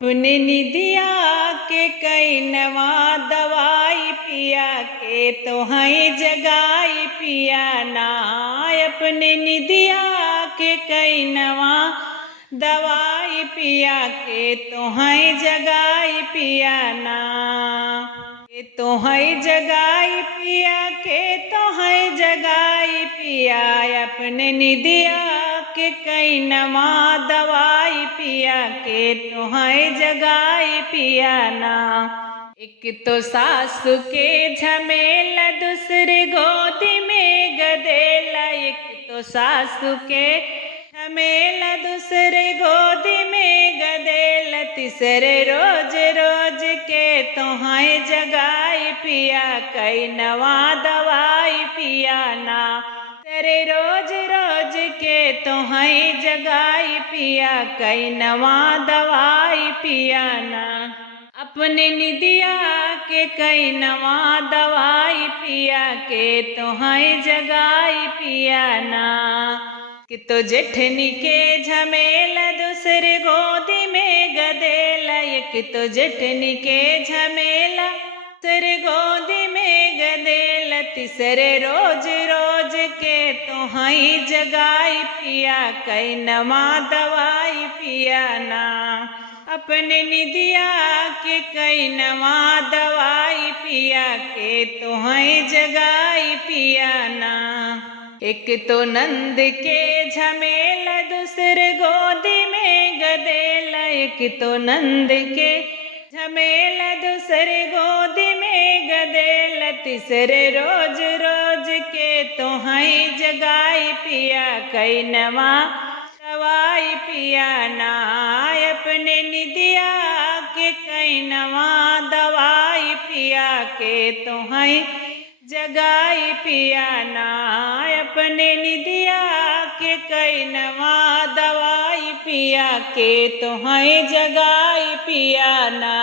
अपने निदिया के कई नवा दवाई पिया के तो है जगाई पिया ना। अपने निदिया के कई नवा दवाई पिया के तो है जगाई पिया ना। के तो है जगाई पिया के तो है जगाई पिया। अपने निदिया के कई नवा दवाई पिया के तो है जगाई पिया ना। एक तो सासु के झमेला दूसरे गोदी में गदेला। एक तो सासु के झमेला दूसरे गोदी में गदेला। तीसरे रोज रोज के तो है जगाई पिया कई नवा दवाई पिया ना। तेरे रोज रोज के तो है जगाई पिया कई नवा दवाई पिया ना। अपने निदिया के कई नवा दवाई पिया के तो है जगाई पिया ना। कि तो जेठनी के झमेला दूसरे गोदी में गदेला। एक तो जेठनी के झमेला दूसरे गोदी में गदेला। तीसरे रोज रोज के तो है जगाई पिया कई नवा दवाई पिया ना। अपने निदिया के कई नवा दवाई पिया के तो है जगाई पिया ना। एक तो नंद के झमेला दूसरे गोदी में गदेला। एक तो नंद के झमेला दूसरे गोदी में गदेला। तीसरे रोज रोज के तो है जगाई पिया कई नवा दवाई पिया ना। अपने निदिया के कई नवा दवाई पिया के तो है जगाई पिया ना। अपने निदिया के कई नवा दवाई पिया के तो है जगाई पिया ना।